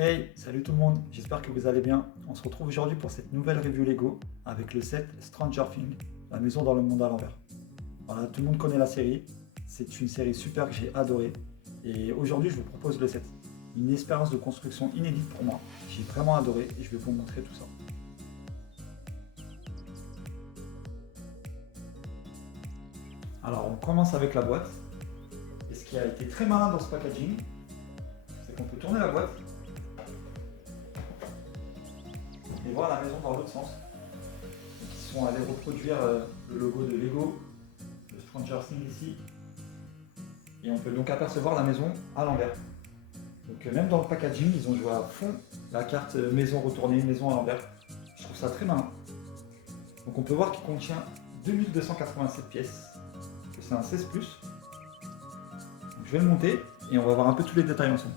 Hey, salut tout le monde, j'espère que vous allez bien. On se retrouve aujourd'hui pour cette nouvelle review Lego avec le set Stranger Things, la maison dans le monde à l'envers. Voilà, tout le monde connaît la série, c'est une série super que j'ai adorée et aujourd'hui je vous propose le set. Une expérience de construction inédite pour moi, j'ai vraiment adoré et je vais vous montrer tout ça. Alors on commence avec la boîte et ce qui a été très malin dans ce packaging, c'est qu'on peut tourner la boîte et voir la maison dans l'autre sens. Donc, ils sont allés reproduire le logo de Lego, de Stranger Things ici. Et on peut donc apercevoir la maison à l'envers. Donc même dans le packaging, ils ont joué à fond la carte maison retournée, maison à l'envers. Je trouve ça très malin. Donc on peut voir qu'il contient 2287 pièces, que c'est un 16+. Donc, je vais le monter et on va voir un peu tous les détails ensemble.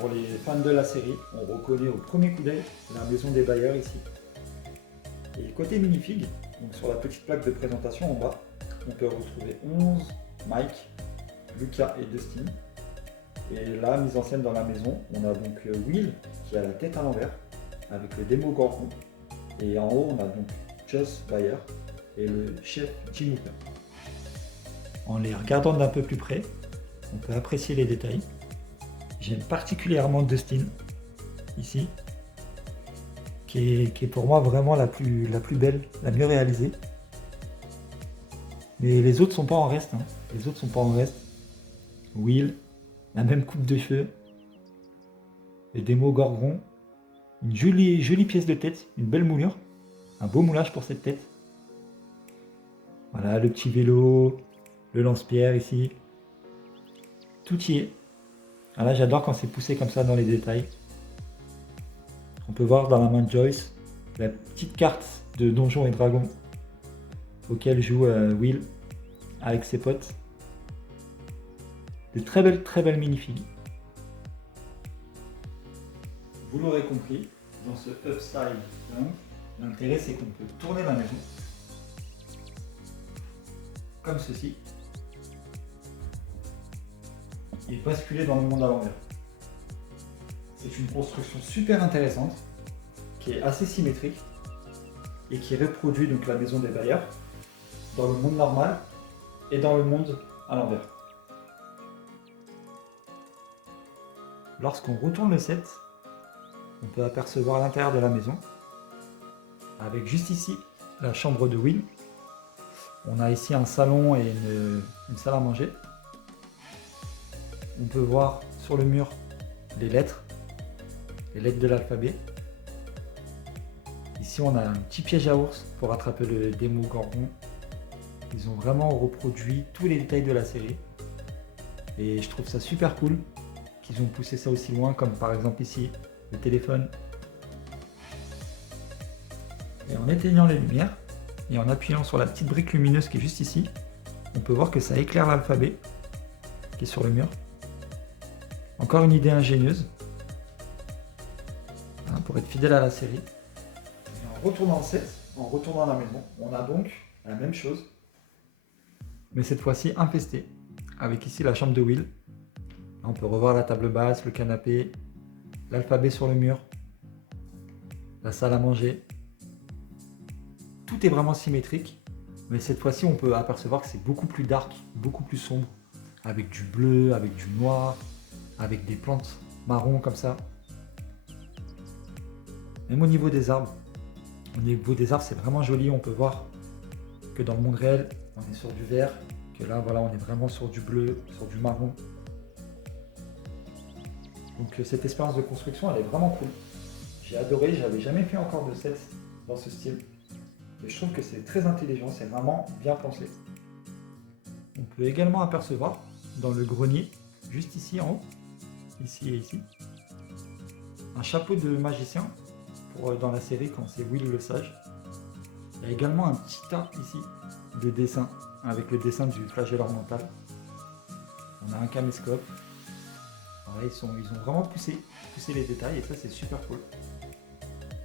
Pour les fans de la série, on reconnaît au premier coup d'œil la maison des Bayer ici. Et côté minifig, donc sur la petite plaque de présentation en bas, on peut retrouver 11, Mike, Lucas et Dustin. Et là, mise en scène dans la maison, on a donc Will qui a la tête à l'envers avec le démo Gorgon. Et en haut, on a donc Joss Bayer et le chef Jim Hooper. En les regardant d'un peu plus près, on peut apprécier les détails. J'aime particulièrement Dustin, ici, qui est pour moi vraiment la plus belle, la mieux réalisée. Mais les autres sont pas en reste. Les autres sont pas en reste. Will, la même coupe de cheveux. Le démo Gorgon. Une jolie pièce de tête, une belle moulure. Un beau moulage pour cette tête. Voilà, le petit vélo, le lance-pierre ici. Tout y est. Ah là, j'adore quand c'est poussé comme ça dans les détails. On peut voir dans la main de Joyce la petite carte de Donjons et Dragons auquel joue Will avec ses potes. De très belles minifigs. Vous l'aurez compris, dans ce upside down, l'intérêt c'est qu'on peut tourner la maison comme ceci et basculer dans le monde à l'envers. C'est une construction super intéressante qui est assez symétrique et qui reproduit donc la maison des Bayer dans le monde normal et dans le monde à l'envers. Lorsqu'on retourne le set, on peut apercevoir l'intérieur de la maison avec juste ici la chambre de Will. On a ici un salon et une salle à manger. On peut voir sur le mur les lettres de l'alphabet. Ici on a un petit piège à ours pour attraper le démo Gorgon. Ils ont vraiment reproduit tous les détails de la série et je trouve ça super cool qu'ils ont poussé ça aussi loin, comme par exemple ici le téléphone. Et en éteignant les lumières et en appuyant sur la petite brique lumineuse qui est juste ici, on peut voir que ça éclaire l'alphabet qui est sur le mur. Encore une idée ingénieuse pour être fidèle à la série. Et en retournant le set, en retournant à la maison, on a donc la même chose, mais cette fois-ci infestée, avec ici la chambre de Will. Là, on peut revoir la table basse, le canapé, l'alphabet sur le mur, la salle à manger. Tout est vraiment symétrique, mais cette fois-ci on peut apercevoir que c'est beaucoup plus dark, beaucoup plus sombre, avec du bleu, avec du noir, avec des plantes marron comme ça. Même au niveau des arbres, c'est vraiment joli. On peut voir que dans le monde réel, on est sur du vert, que là, voilà, on est vraiment sur du bleu, sur du marron. Donc cette expérience de construction, elle est vraiment cool. J'ai adoré, j'avais jamais fait encore de set dans ce style. Et je trouve que c'est très intelligent, c'est vraiment bien pensé. On peut également apercevoir dans le grenier, juste ici en haut, ici et ici, un chapeau de magicien pour dans la série quand c'est Will le sage. Il y a également un petit tas ici de dessin avec le dessin du flagelleur mental. On a un caméscope. Voilà, ils ont vraiment poussé les détails et ça c'est super cool.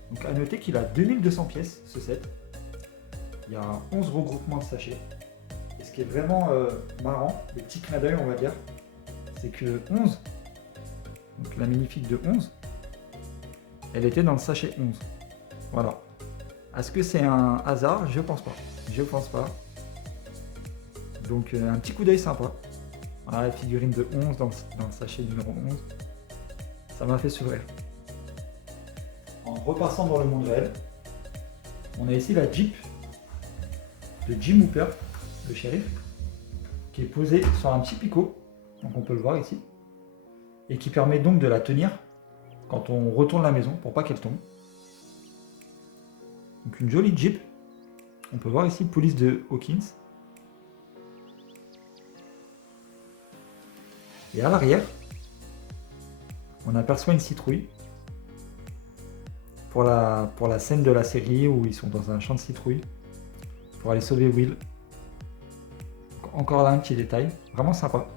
Donc à noter qu'il a 2200 pièces ce set. Il y a 11 regroupements de sachets. Et ce qui est vraiment marrant, le petit clin d'œil on va dire, c'est que 11, Donc la minifig de 11, elle était dans le sachet 11. Voilà. Est-ce que c'est un hasard? Je pense pas. Je pense pas. Donc un petit coup d'œil sympa. Voilà, la figurine de 11 dans le sachet numéro 11. Ça m'a fait sourire. En repassant dans le monde réel, on a ici la Jeep de Jim Hooper, le shérif, qui est posée sur un petit picot, donc on peut le voir ici, et qui permet donc de la tenir quand on retourne la maison pour pas qu'elle tombe. Donc une jolie Jeep. On peut voir ici police de Hawkins. Et à l'arrière, on aperçoit une citrouille pour la scène de la série où ils sont dans un champ de citrouilles pour aller sauver Will. Encore là un petit détail, vraiment sympa.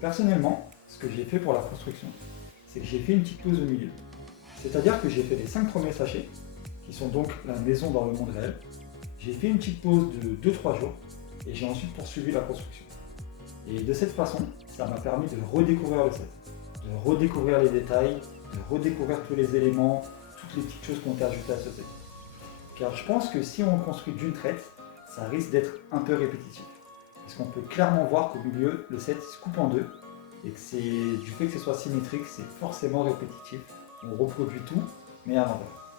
Personnellement, ce que j'ai fait pour la construction, c'est que j'ai fait une petite pause au milieu. C'est-à-dire que j'ai fait les 5 premiers sachets, qui sont donc la maison dans le monde réel. J'ai fait une petite pause de 2-3 jours et j'ai ensuite poursuivi la construction. Et de cette façon, ça m'a permis de redécouvrir le set, de redécouvrir les détails, de redécouvrir tous les éléments, toutes les petites choses qui ont été ajoutées à ce set. Car je pense que si on construit d'une traite, ça risque d'être un peu répétitif. Parce qu'on peut clairement voir qu'au milieu, le set se coupe en deux et que c'est du fait que ce soit symétrique, c'est forcément répétitif. On reproduit tout, mais à l'envers.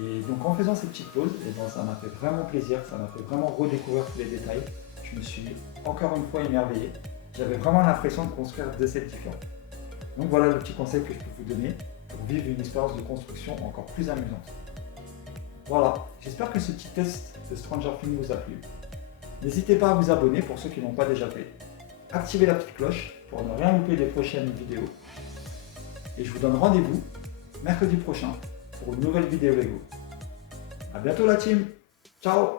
Et donc en faisant ces petites pauses, ça m'a fait vraiment plaisir, ça m'a fait vraiment redécouvrir tous les détails. Je me suis encore une fois émerveillé. J'avais vraiment l'impression de construire deux sets différents. Donc voilà le petit conseil que je peux vous donner pour vivre une expérience de construction encore plus amusante. Voilà, j'espère que ce petit test de Stranger Things vous a plu. N'hésitez pas à vous abonner pour ceux qui ne l'ont pas déjà fait. Activez la petite cloche pour ne rien louper des prochaines vidéos. Et je vous donne rendez-vous mercredi prochain pour une nouvelle vidéo Lego. A bientôt la team. Ciao.